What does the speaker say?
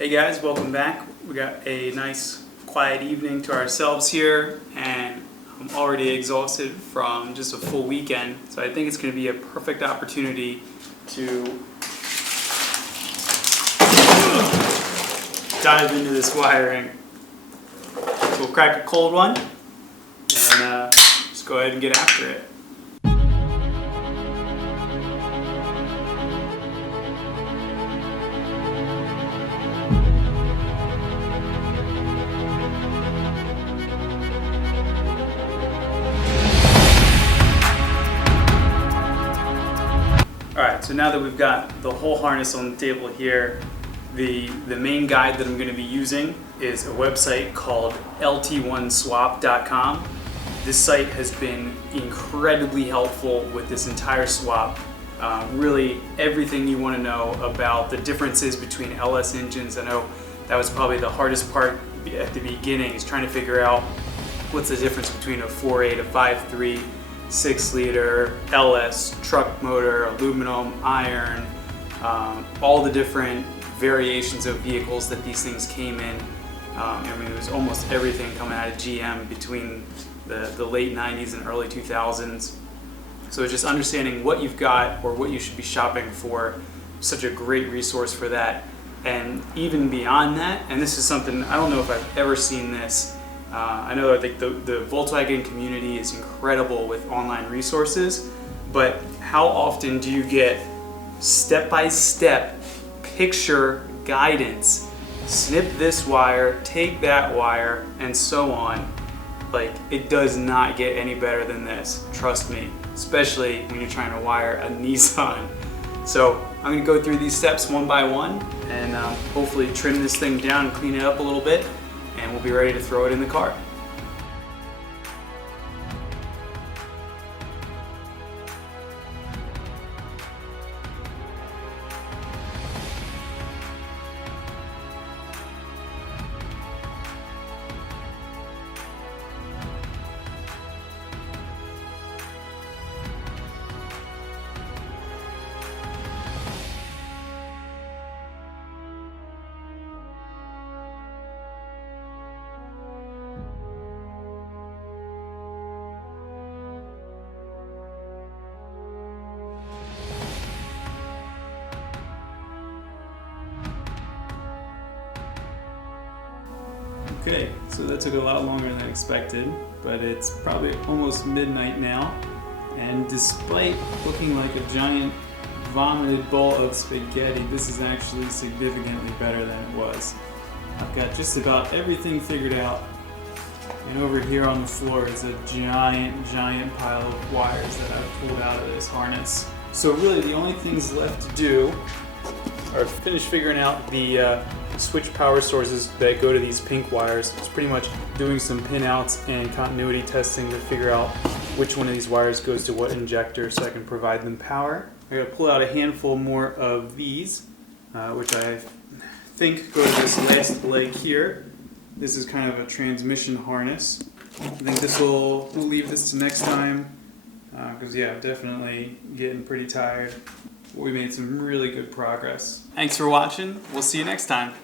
Hey guys, welcome back. We got a nice quiet evening to ourselves here, and I'm already exhausted from just a full weekend, so I think it's going to be a perfect opportunity to dive into this wiring. So we'll crack a cold one and just go ahead and get after it. Alright, so now that we've got the whole harness on the table here, the main guide that I'm going to be using is a website called lt1swap.com. This site has been incredibly helpful with this entire swap. Really everything you want to know about the differences between LS engines. I know that was probably the hardest part at the beginning, is trying to figure out what's the difference between a 4.8, a 5.3, 6-liter, LS, truck motor, aluminum, iron, all the different variations of vehicles that these things came in. I mean, it was almost everything coming out of GM between the late 90s and early 2000s. So just understanding what you've got or what you should be shopping for, such a great resource for that. And even beyond that, and this is something, I don't know if I've ever seen this, I know that the Volkswagen community is incredible with online resources, but how often do you get step-by-step picture guidance? Snip this wire, take that wire, and so on. Like, it does not get any better than this, trust me, especially when you're trying to wire a Nissan. So I'm going to go through these steps one by one and hopefully trim this thing down and clean it up a little bit, and we'll be ready to throw it in the car. Okay, so that took a lot longer than expected, but it's probably almost midnight now, and despite looking like a giant vomited bowl of spaghetti, this is actually significantly better than it was. I've got just about everything figured out, and over here on the floor is a giant pile of wires that I've pulled out of this harness. So really the only things left to do are finish figuring out the switch power sources that go to these pink wires. It's pretty much doing some pinouts and continuity testing to figure out which one of these wires goes to what injector so I can provide them power. I gotta pull out a handful more of these, which I think go to this last leg here. This is kind of a transmission harness. I think we'll leave this to next time, because yeah, I'm definitely getting pretty tired. We made some really good progress. Thanks for watching. We'll see you next time.